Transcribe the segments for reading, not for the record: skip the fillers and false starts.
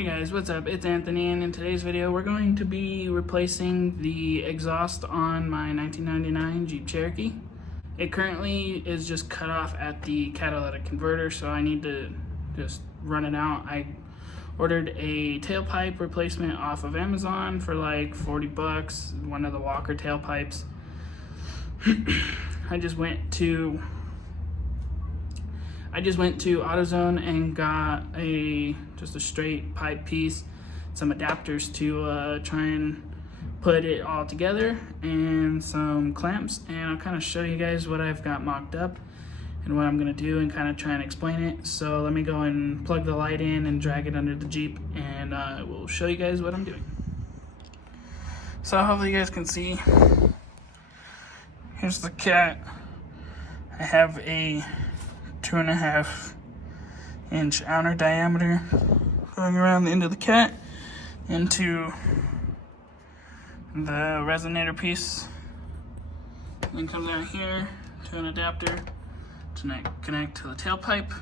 Hey guys, what's up? It's Anthony, and in today's video we're going to be replacing the exhaust on my 1999 Jeep Cherokee. It currently is just cut off at the catalytic converter, so I need to just run it out. I ordered a tailpipe replacement off of Amazon for like 40 bucks, one of the Walker tailpipes. I just went to AutoZone and got just a straight pipe piece, some adapters to try and put it all together, and some clamps, and I'll kind of show you guys what I've got mocked up and what I'm going to do and kind of try and explain it. So let me go and plug the light in and drag it under the Jeep, and I will show you guys what I'm doing. So hopefully you guys can see. Here's the cat. I have a 2.5 inch outer diameter going around the end of the cat into the resonator piece, then comes out here to an adapter to connect to the tailpipe,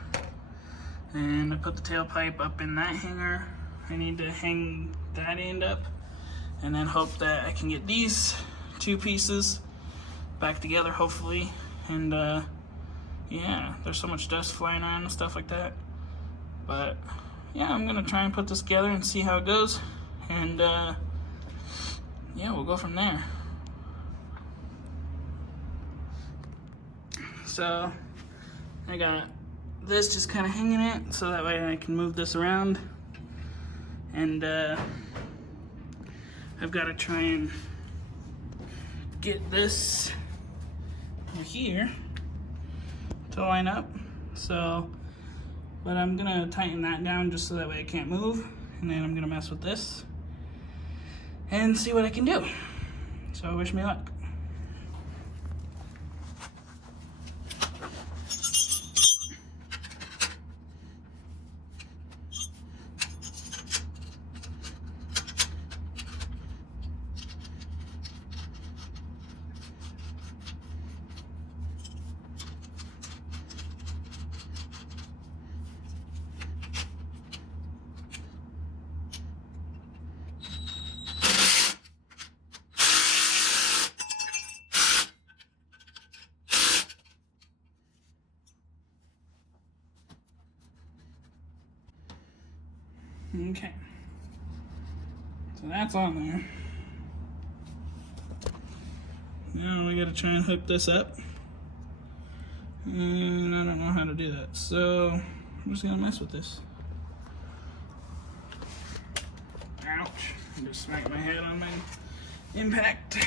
and I put the tailpipe up in that hanger. I need to hang that end up and then hope that I can get these two pieces back together hopefully. And yeah, there's so much dust flying around and stuff like that, but yeah, I'm gonna try and put this together and see how it goes, and yeah, we'll go from there. So I got this just kind of hanging it so that way I can move this around, and I've got to try and get this here to line up. So, but I'm gonna tighten that down just so that way it can't move, and then I'm gonna mess with this and see what I can do. So wish me luck. Okay, so that's on there. Now we gotta try and hook this up, and I don't know how to do that, so I'm just gonna mess with this. Ouch, I just smacked my head on my impact.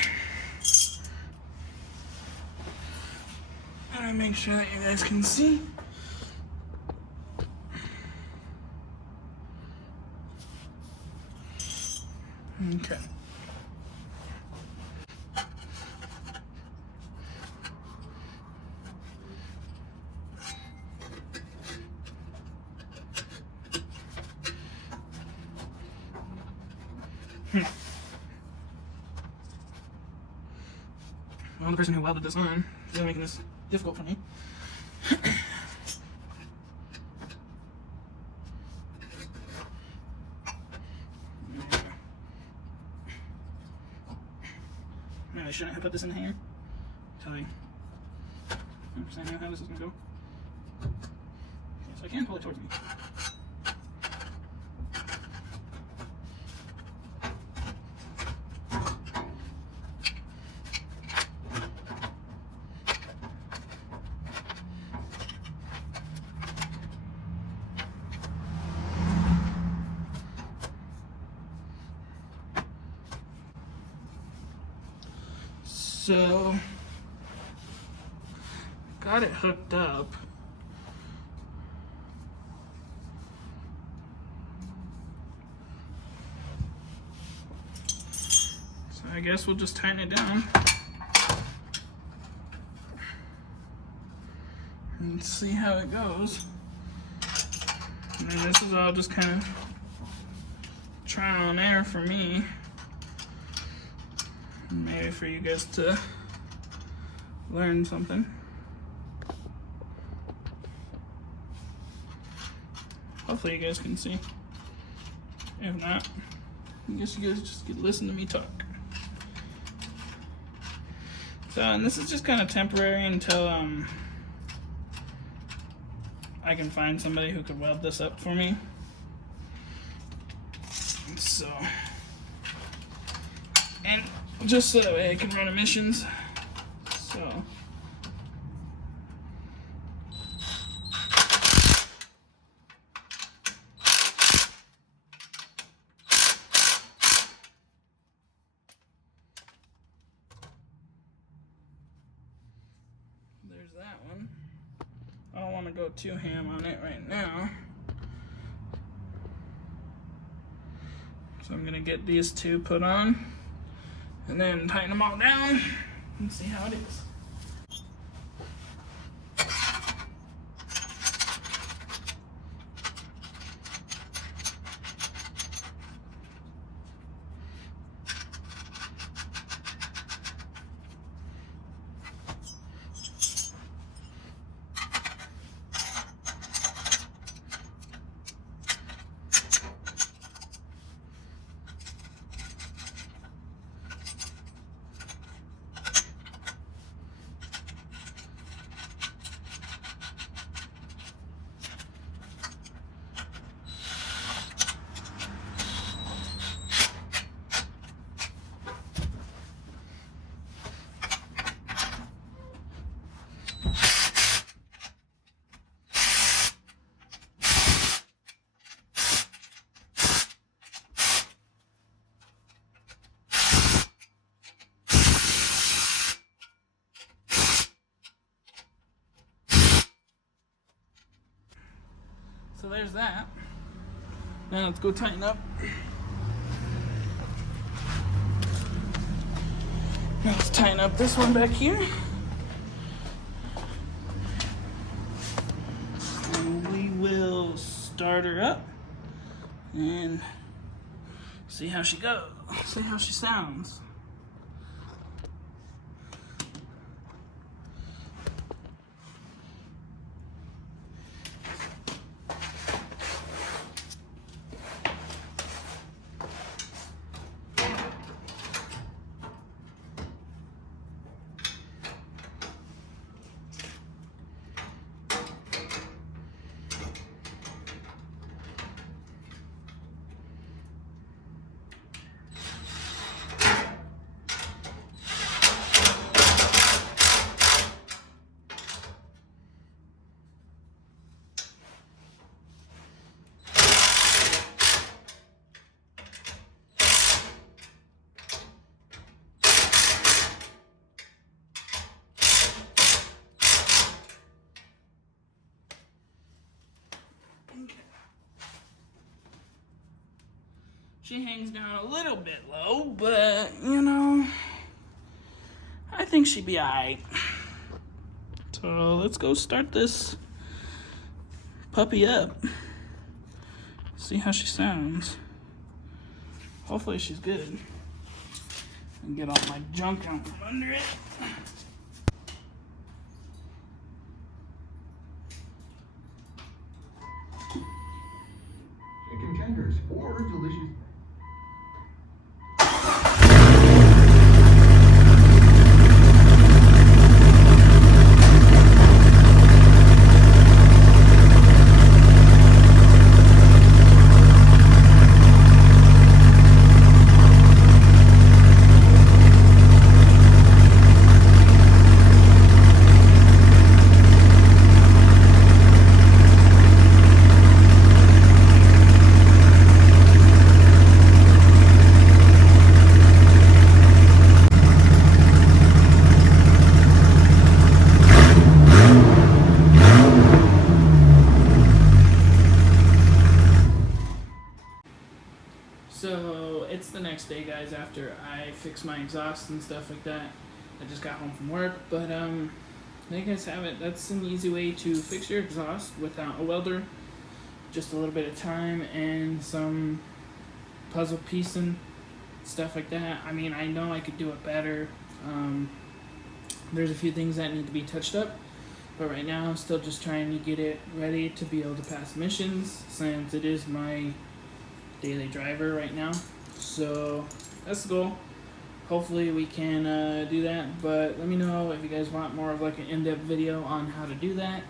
Gotta make sure that you guys can see. Okay. Well, the person who welded this on is really making this difficult for me. Maybe I shouldn't have put this in the hanger until I understand how this is going to go. Okay, so I can pull it towards me. So, got it hooked up. So I guess we'll just tighten it down and see how it goes. And then this is all just kind of trial and error for me. Maybe for you guys to learn something. Hopefully you guys can see. If not, I guess you guys just could listen to me talk. So, and this is just kind of temporary until I can find somebody who could weld this up for me. So, and just so that way I can run emissions. So, there's that one. I don't want to go too ham on it right now. So I'm going to get these two put on and then tighten them all down and see how it is. So there's that. Now let's go tighten up. Now let's tighten up this one back here. And we will start her up and see how she goes, see how she sounds. She hangs down a little bit low, but, you know, I think she'd be alright. So let's go start this puppy up. See how she sounds. Hopefully she's good. And get all my junk out from under it. Chicken tenders or delicious. So it's the next day, guys, after I fixed my exhaust and stuff like that. I just got home from work, but there you guys have it. That's an easy way to fix your exhaust without a welder. Just a little bit of time and some puzzle piecing, stuff like that. I mean, I know I could do it better. There's a few things that need to be touched up, but right now I'm still just trying to get it ready to be able to pass emissions, since it is my daily driver right now. So that's the goal. Hopefully we can do that, but let me know if you guys want more of like an in-depth video on how to do that.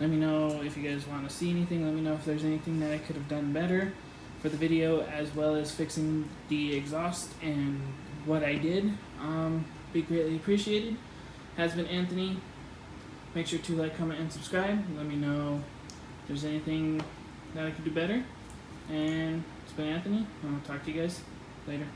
Let me know if you guys want to see anything. Let me know if there's anything that I could have done better for the video, as well as fixing the exhaust and what I did. Be greatly appreciated. Has been Anthony. Make sure to like, comment, and subscribe. Let me know if there's anything that I could do better. And it's been Anthony. I'll talk to you guys later.